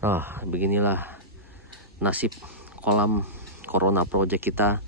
Nah, beginilah nasib kolam Corona Project kita.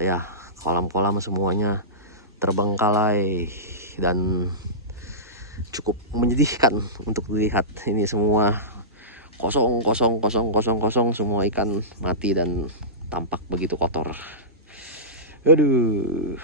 Ya, kolam-kolam semuanya terbengkalai dan cukup menyedihkan untuk dilihat. Ini semua kosong, semua ikan mati dan tampak begitu kotor. Aduh.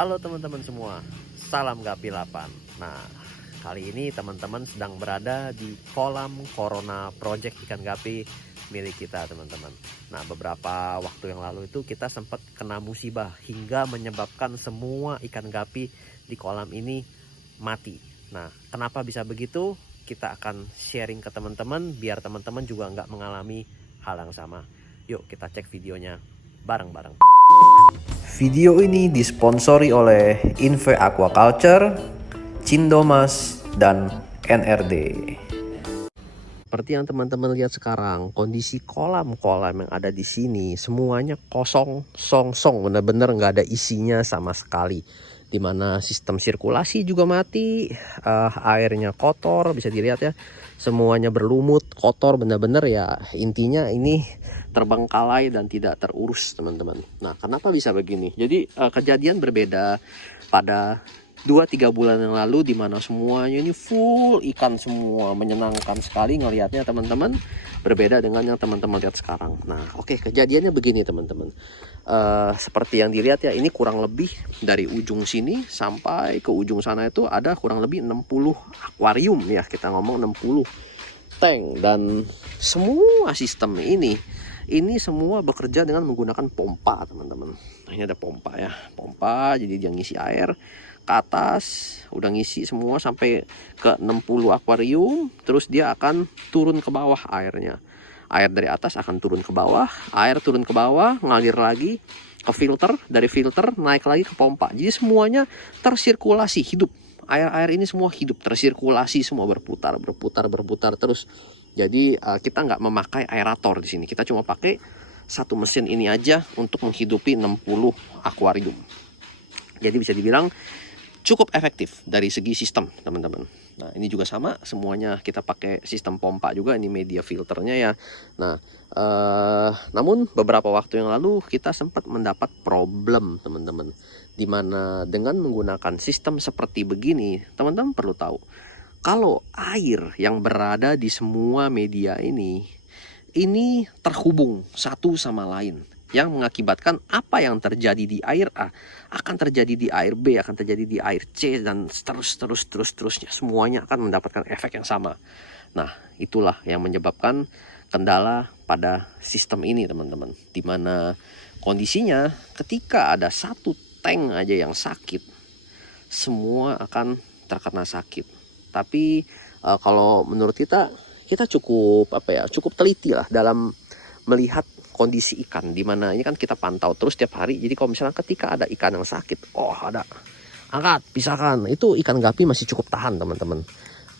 Halo teman-teman semua, salam Gapi 8. Nah, kali ini teman-teman sedang berada di kolam Corona Project ikan gapi milik kita teman-teman. Nah, beberapa waktu yang lalu itu kita sempat kena musibah hingga menyebabkan semua ikan gapi di kolam ini mati. Nah, kenapa bisa begitu? Kita akan sharing ke teman-teman biar teman-teman juga nggak mengalami hal yang sama. Yuk kita cek videonya bareng-bareng. Video ini disponsori oleh Inve Aquaculture, Cindomas, dan NRD. Seperti yang teman-teman lihat sekarang, kondisi kolam-kolam yang ada di sini semuanya kosong, song, benar-benar nggak ada isinya sama sekali. Dimana sistem sirkulasi juga mati, airnya kotor, bisa dilihat ya, semuanya berlumut, kotor, benar-benar ya. Intinya ini terbengkalai dan tidak terurus teman-teman. Nah, kenapa bisa begini? Jadi kejadian berbeda pada 2-3 bulan yang lalu, dimana semuanya ini full ikan semua, menyenangkan sekali ngelihatnya teman-teman. Berbeda dengan yang teman-teman lihat sekarang. Nah, oke, kejadiannya begini teman-teman. Seperti yang dilihat ya, ini kurang lebih dari ujung sini sampai ke ujung sana itu ada kurang lebih 60 akuarium ya, kita ngomong 60 tank. Dan semua sistem ini semua bekerja dengan menggunakan pompa teman-teman. Nah, ini ada pompa ya, pompa, jadi dia ngisi air ke atas, udah ngisi semua sampai ke 60 akuarium, terus dia akan turun ke bawah airnya. Air dari atas akan turun ke bawah, air turun ke bawah, ngalir lagi ke filter, dari filter naik lagi ke pompa. Jadi semuanya tersirkulasi, hidup. Air-air ini semua hidup, tersirkulasi, semua berputar terus. Jadi kita nggak memakai aerator di sini. Kita cuma pakai satu mesin ini aja untuk menghidupi 60 akuarium. Jadi bisa dibilang cukup efektif dari segi sistem teman-teman. Nah, ini juga sama, semuanya kita pakai sistem pompa juga, ini media filternya ya. Nah, namun beberapa waktu yang lalu kita sempat mendapat problem teman-teman. Dimana dengan menggunakan sistem seperti begini, teman-teman perlu tahu, kalau air yang berada di semua media ini terhubung satu sama lain, yang mengakibatkan apa yang terjadi di air A akan terjadi di air B, akan terjadi di air C, dan terusnya. Semuanya akan mendapatkan efek yang sama. Nah, itulah yang menyebabkan kendala pada sistem ini teman-teman. Dimana kondisinya ketika ada satu tank aja yang sakit, semua akan terkena sakit. Tapi kalau menurut kita cukup cukup teliti lah dalam melihat kondisi ikan, dimana ini kan kita pantau terus tiap hari. Jadi kalau misalnya ketika ada ikan yang sakit, ada angkat, pisahkan, itu ikan gapi masih cukup tahan teman-teman.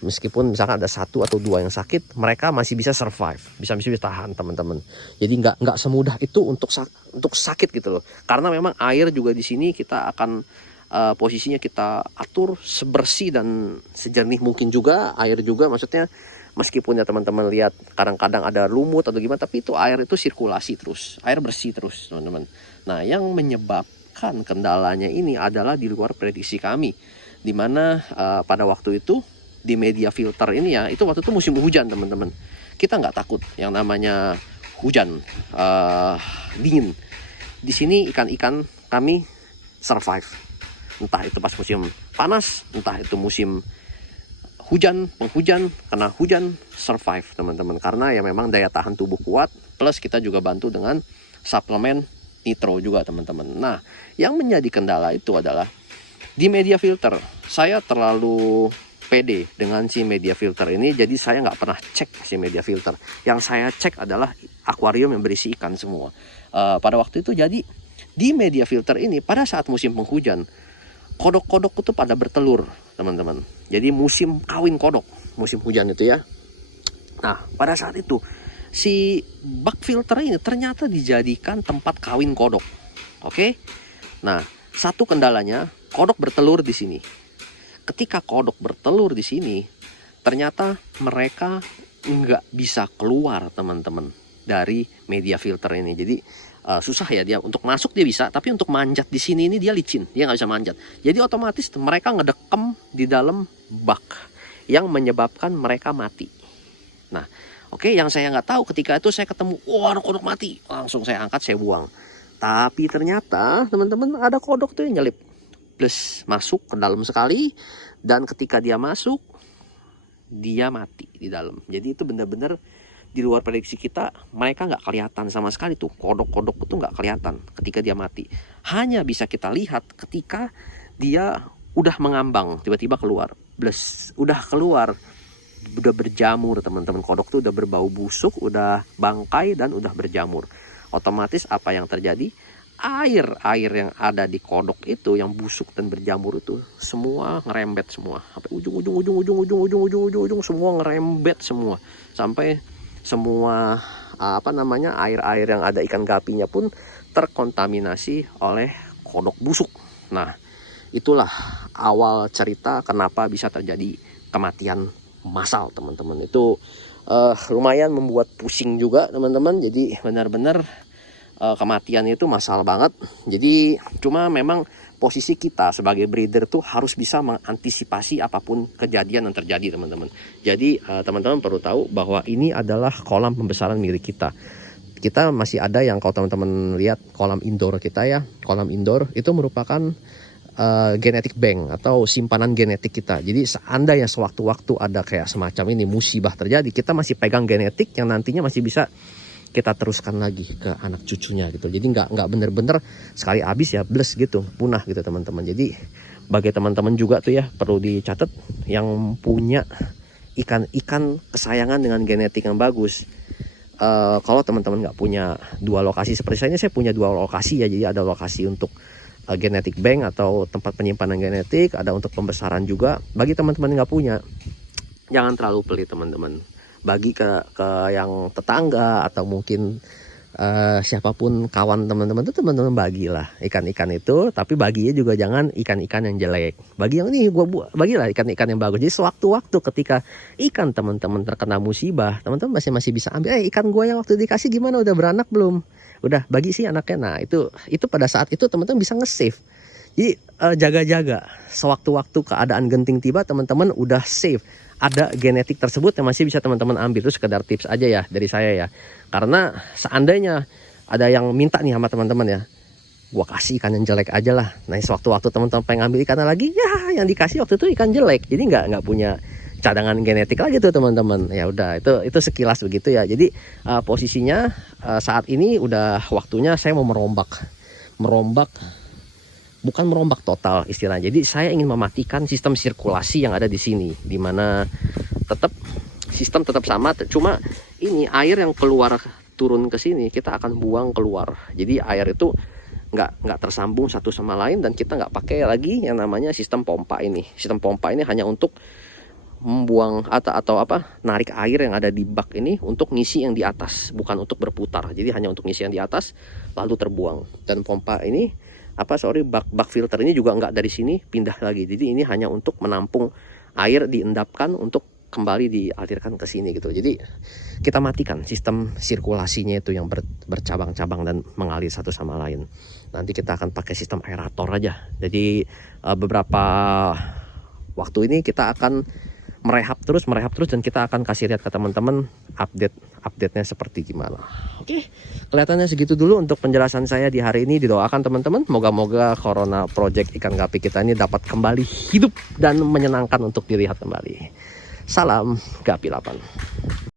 Meskipun misalkan ada 1 atau 2 yang sakit, mereka masih bisa survive, bisa tahan teman-teman. Jadi nggak semudah itu untuk sakit gitu loh. Karena memang air juga di sini kita akan posisinya kita atur sebersih dan sejernih mungkin juga. Air juga maksudnya, meskipun ya teman-teman lihat kadang-kadang ada lumut atau gimana, tapi itu air itu sirkulasi terus, air bersih terus teman-teman. Nah, yang menyebabkan kendalanya ini adalah di luar prediksi kami, dimana pada waktu itu di media filter ini ya, itu waktu itu musim hujan teman-teman. Kita nggak takut yang namanya hujan dingin. Di sini ikan-ikan kami survive, entah itu pas musim panas, entah itu musim penghujan, kena hujan, survive teman-teman. Karena ya memang daya tahan tubuh kuat, plus kita juga bantu dengan suplemen nitro juga teman-teman. Nah, yang menjadi kendala itu adalah di media filter. Saya terlalu pede dengan si media filter ini, jadi saya nggak pernah cek si media filter. Yang saya cek adalah akuarium yang berisi ikan semua. Pada waktu itu jadi di media filter ini pada saat musim penghujan, kodok-kodok itu pada bertelur teman-teman. Jadi musim kawin kodok, musim hujan itu ya. Nah, pada saat itu si bak filter ini ternyata dijadikan tempat kawin kodok. Oke. Nah, satu kendalanya kodok bertelur di sini. Ketika kodok bertelur di sini, ternyata mereka nggak bisa keluar teman-teman dari media filter ini. Jadi susah ya dia untuk masuk, dia bisa, tapi untuk manjat di sini ini dia licin, dia nggak bisa manjat. Jadi otomatis mereka ngedekem di dalam bak yang menyebabkan mereka mati. Nah, oke, yang saya nggak tahu ketika itu saya ketemu, wah ada kodok mati, langsung saya angkat, saya buang. Tapi ternyata teman-teman ada kodok tuh yang nyelip, plus masuk ke dalam sekali, dan ketika dia masuk dia mati di dalam. Jadi itu benar-benar di luar prediksi kita. Mereka nggak kelihatan sama sekali tuh, kodok-kodok itu nggak kelihatan ketika dia mati. Hanya bisa kita lihat ketika dia udah mengambang, tiba-tiba keluar, bless, udah keluar, udah berjamur teman-teman. Kodok tuh udah berbau busuk, udah bangkai, dan udah berjamur. Otomatis apa yang terjadi? Air yang ada di kodok itu yang busuk dan berjamur itu semua ngerembet semua sampai ujung semua ngerembet semua, sampai semua air yang ada ikan gapinya pun terkontaminasi oleh kodok busuk. Nah, itulah awal cerita kenapa bisa terjadi kematian massal teman-teman. Itu lumayan membuat pusing juga teman-teman. Jadi benar-benar kematian itu massal banget. Jadi cuma memang posisi kita sebagai breeder tuh harus bisa mengantisipasi apapun kejadian yang terjadi teman-teman. Jadi teman-teman perlu tahu bahwa ini adalah kolam pembesaran milik kita. Kita masih ada yang kalau teman-teman lihat kolam indoor kita ya, kolam indoor itu merupakan genetic bank atau simpanan genetik kita. Jadi seandainya sewaktu-waktu ada kayak semacam ini musibah terjadi, kita masih pegang genetik yang nantinya masih bisa kita teruskan lagi ke anak cucunya gitu. Jadi nggak bener-bener sekali habis ya bless gitu, punah gitu teman-teman. Jadi bagi teman-teman juga tuh ya perlu dicatat yang punya ikan-ikan kesayangan dengan genetik yang bagus. Kalau teman-teman nggak punya dua lokasi seperti saya punya dua lokasi ya. Jadi ada lokasi untuk genetic bank atau tempat penyimpanan genetik, ada untuk pembesaran juga. Bagi teman-teman yang nggak punya, jangan terlalu pelit teman-teman. Bagi ke yang tetangga atau mungkin siapapun kawan teman-teman itu, teman-teman bagilah ikan-ikan itu, tapi baginya juga jangan ikan-ikan yang jelek. Bagi yang ini bagilah ikan-ikan yang bagus. Jadi sewaktu-waktu ketika ikan teman-teman terkena musibah, teman-teman masih bisa ambil, ikan gua yang waktu dikasih gimana, udah beranak belum? Udah bagi sih anaknya. Nah, itu pada saat itu teman-teman bisa nge-save. Jadi jaga-jaga sewaktu-waktu keadaan genting tiba, teman-teman udah save. Ada genetik tersebut yang masih bisa teman-teman ambil. Itu sekedar tips aja ya dari saya ya. Karena seandainya ada yang minta nih sama teman-teman ya, gua kasih ikan yang jelek aja lah. Nah, sewaktu-waktu teman-teman pengen ambil ikan lagi, ya yang dikasih waktu itu ikan jelek. Jadi nggak punya cadangan genetik lagi tuh teman-teman. Ya udah, itu sekilas begitu ya. Jadi posisinya saat ini udah waktunya saya mau merombak, bukan merombak total istilahnya. Jadi saya ingin mematikan sistem sirkulasi yang ada di sini, dimana sistem tetap sama, cuma ini air yang keluar turun ke sini kita akan buang keluar. Jadi air itu nggak tersambung satu sama lain, dan kita nggak pakai lagi yang namanya sistem pompa ini. Sistem pompa ini hanya untuk membuang atau narik air yang ada di bak ini untuk ngisi yang di atas, bukan untuk berputar. Jadi hanya untuk ngisi yang di atas lalu terbuang. Dan pompa ini bak filter ini juga nggak dari sini pindah lagi. Jadi ini hanya untuk menampung air, diendapkan untuk kembali dialirkan ke sini gitu. Jadi kita matikan sistem sirkulasinya itu yang bercabang-cabang dan mengalir satu sama lain. Nanti kita akan pakai sistem aerator aja. Jadi beberapa waktu ini kita akan merehab terus, dan kita akan kasih lihat ke teman-teman update-nya seperti gimana. Oke, kelihatannya segitu dulu untuk penjelasan saya di hari ini. Didoakan teman-teman, moga-moga Corona Project ikan gapi kita ini dapat kembali hidup dan menyenangkan untuk dilihat kembali. Salam Gapi 8.